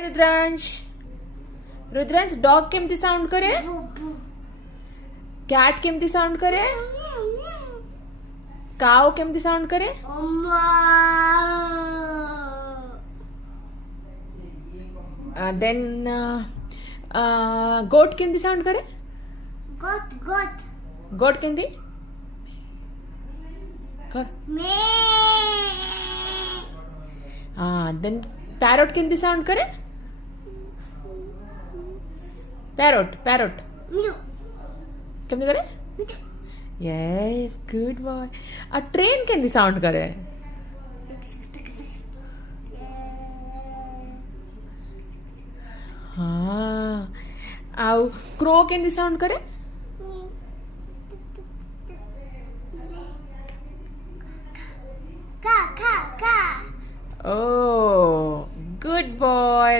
Rudransh Rudransh dog केमती sound करे cat केमती साउंड करे काव केमती साउंड करे देन गोट केमती साउंड करे गोट गोट गोट केमती कर देन पैरोट केमती साउंड करे पैरोट पैरोट म्यू केमती करे यस गुड बॉय आ ट्रेन केमती साउंड करे हाँ आउ क्रो केमती साउंड करे